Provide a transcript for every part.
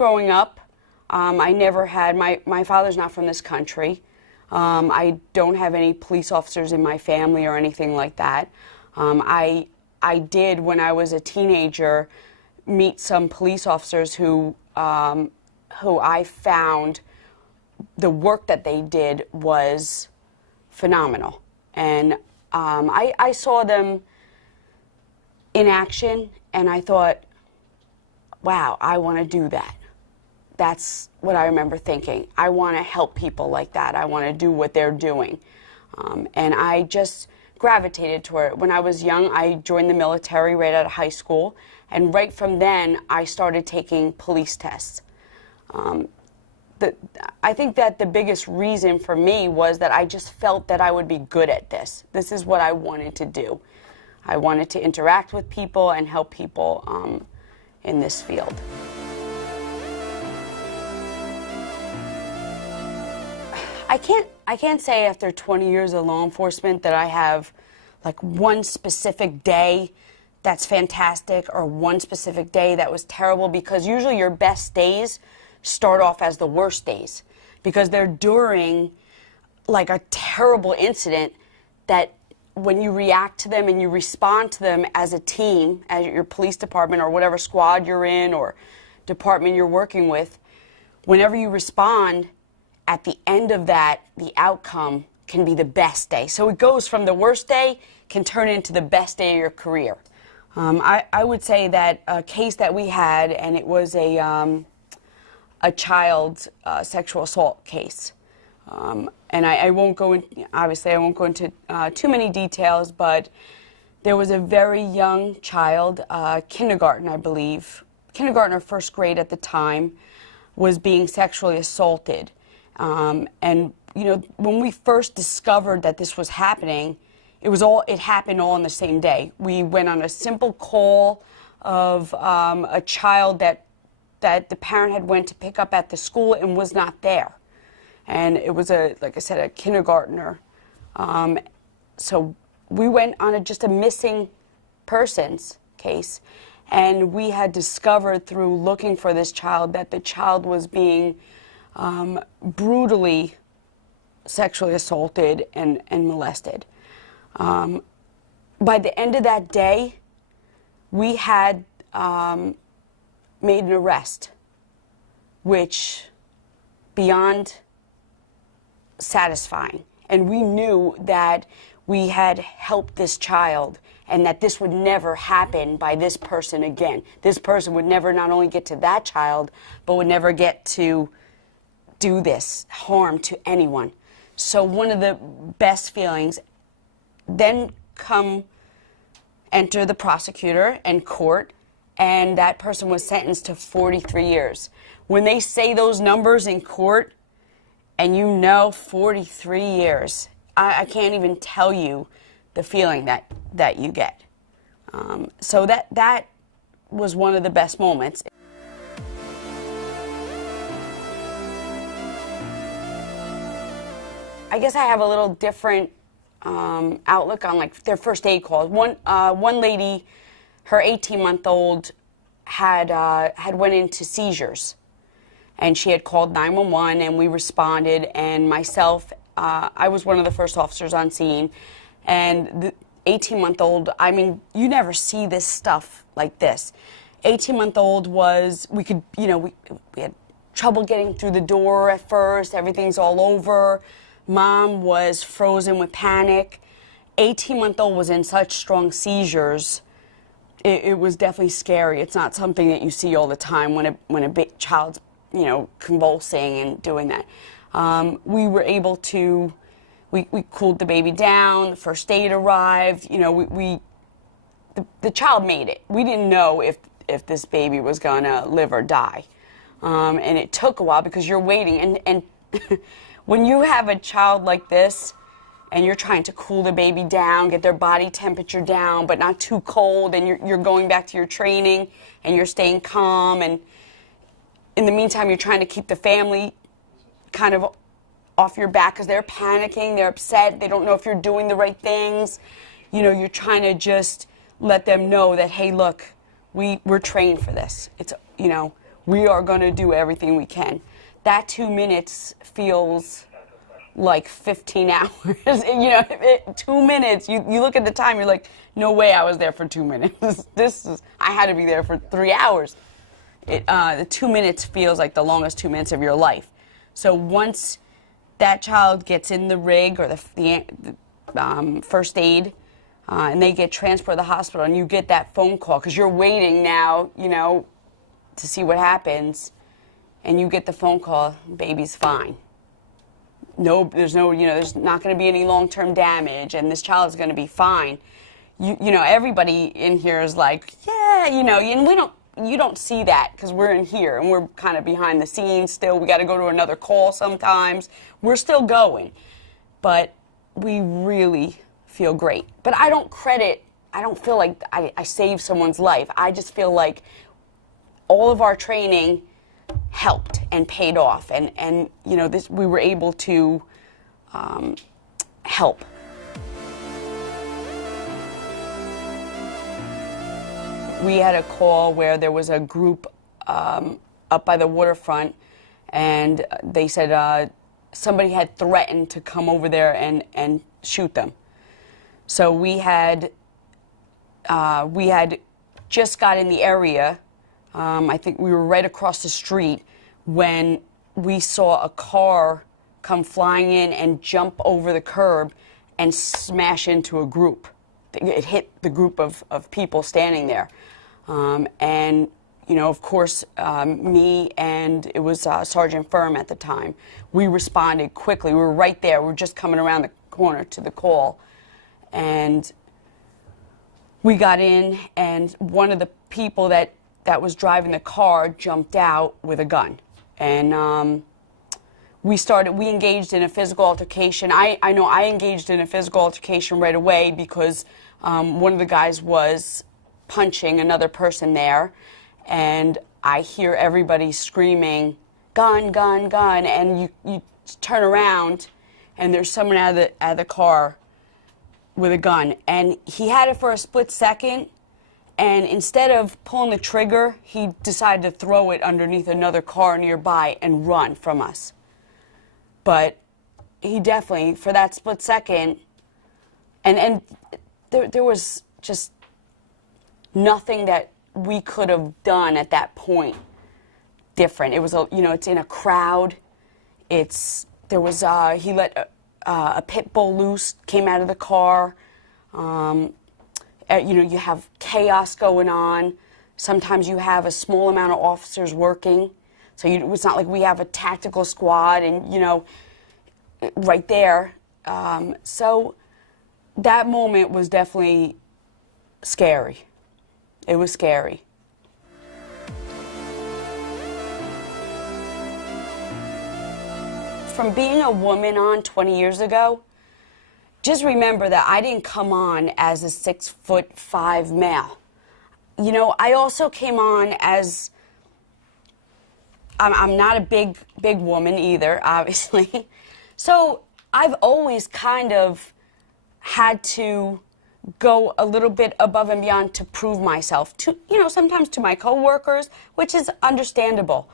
growing up, I never had, my father's not from this country. I don't have any police officers in my family or anything like that. I did, when I was a teenager, meet some police officers who I found the work that they did was phenomenal. And I saw them in action, and I thought, wow, I want to do that. That's what I remember thinking. I want to help people like that. I want to do what they're doing. And I just gravitated toward it. When I was young, I joined the military right out of high school, and right from then, I started taking police tests. I think that the biggest reason for me was that I just felt that I would be good at this. This is what I wanted to do. I wanted to interact with people and help people in this field. I can't say after 20 years of law enforcement that I have like one specific day that's fantastic or one specific day that was terrible, because usually your best days start off as the worst days because they're during like a terrible incident that when you react to them and you respond to them as a team, as your police department or whatever squad you're in or department you're working with, whenever you respond, at the end of that, the outcome can be the best day. So it goes from the worst day can turn into the best day of your career. I would say that a case that we had, and it was a child sexual assault case. And I won't go in, obviously I won't go into too many details, but there was a very young child, kindergarten I believe, kindergarten or first grade at the time, was being sexually assaulted. And you know, when we first discovered that this was happening, it happened all on the same day. We went on a simple call of a child that the parent had went to pick up at the school and was not there. And it was like I said, a kindergartner. So we went on just a missing persons case, and we had discovered through looking for this child that the child was being brutally sexually assaulted and molested. By the end of that day, we had made an arrest, which beyond satisfying. And we knew that we had helped this child and that this would never happen by this person again. This person would never not only get to that child, but would never get to do this harm to anyone. So one of the best feelings, then enter the prosecutor and court, and that person was sentenced to 43 years. When they say those numbers in court, and you know 43 years, I can't even tell you the feeling that you get. So that was one of the best moments. I guess I have a little different outlook on like their first aid calls. One lady, her 18-month-old had went into seizures, and she had called 911, and we responded. And myself, I was one of the first officers on scene, and the 18-month-old. I mean, you never see this stuff like this. 18-month-old was, we had trouble getting through the door at first. Everything's all over. Mom was frozen with panic. 18-month-old was in such strong seizures. It was definitely scary. It's not something that you see all the time when a big child's, convulsing and doing that. We were able to, we cooled the baby down. The first aid arrived. The child made it. We didn't know if this baby was gonna live or die, and it took a while because you're waiting and. When you have a child like this and you're trying to cool the baby down, get their body temperature down, but not too cold, and you're going back to your training and you're staying calm, and in the meantime you're trying to keep the family kind of off your back because they're panicking, they're upset, they don't know if you're doing the right things. You're trying to just let them know that, hey, look, we're trained for this. It's, We are going to do everything we can. That 2 minutes feels like 15 hours. 2 minutes, you look at the time, you're like, no way I was there for 2 minutes. I had to be there for 3 hours. The 2 minutes feels like the longest 2 minutes of your life. So once that child gets in the rig or the first aid, and they get transferred to the hospital, and you get that phone call, because you're waiting now, to see what happens, and you get the phone call, baby's fine. No, there's not going to be any long-term damage, and this child is going to be fine. Everybody in here is like, yeah, and you don't see that because we're in here and we're kind of behind the scenes still. We got to go to another call sometimes. We're still going, but we really feel great. But I don't feel like I saved someone's life. I just feel like all of our training helped and paid off, and we were able to help. We had a call where there was a group up by the waterfront, and they said somebody had threatened to come over there and shoot them. So we had just got in the area. I think we were right across the street when we saw a car come flying in and jump over the curb and smash into a group. It hit the group of people standing there. And, of course, me and it was Sergeant Firm at the time. We responded quickly. We were right there. We were just coming around the corner to the call. And we got in, and one of the people that was driving the car jumped out with a gun. And we engaged in a physical altercation. I know I engaged in a physical altercation right away because one of the guys was punching another person there, and I hear everybody screaming, gun, gun, gun, and you turn around, and there's someone out of the car with a gun, and he had it for a split second, and instead of pulling the trigger, he decided to throw it underneath another car nearby and run from us. But he definitely, for that split second, and there was just nothing that we could have done at that point different. It was, it's in a crowd. He let a pit bull loose, came out of the car. You have chaos going on. Sometimes you have a small amount of officers working. So it's not like we have a tactical squad and, right there. So that moment was definitely scary. It was scary. From being a woman on 20 years ago, just remember that I didn't come on as a 6'5" male. I also came on as, I'm not a big woman either, obviously. So I've always kind of had to go a little bit above and beyond to prove myself to, sometimes to my coworkers, which is understandable,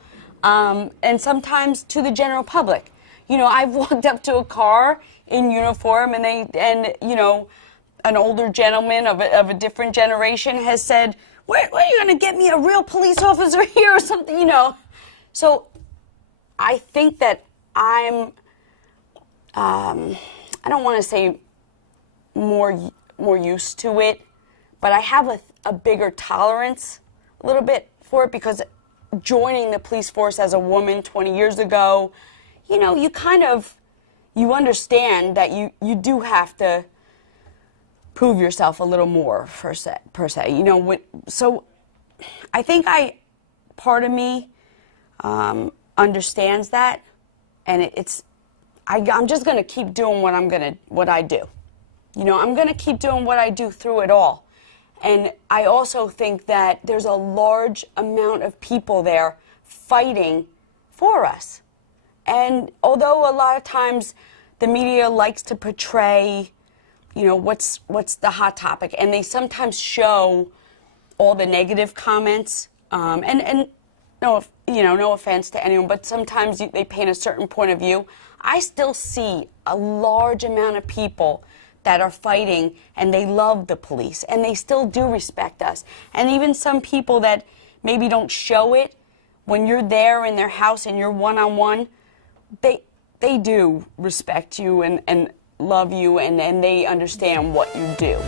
and sometimes to the general public. I've walked up to a car in uniform, and an older gentleman of a different generation has said, "Where are you going to get me a real police officer here or something?" So I think that I'm, I don't want to say more used to it, but I have a bigger tolerance a little bit for it, because joining the police force as a woman 20 years ago, you understand that you do have to prove yourself a little more per se. So I think part of me understands that, and I'm just going to keep doing what I do. I'm going to keep doing what I do through it all. And I also think that there's a large amount of people there fighting for us. And although a lot of times the media likes to portray, what's the hot topic, and they sometimes show all the negative comments, and no offense to anyone, but sometimes they paint a certain point of view. I still see a large amount of people that are fighting, and they love the police, and they still do respect us. And even some people that maybe don't show it, when you're there in their house and you're one-on-one, they do respect you and love you, and they understand what you do.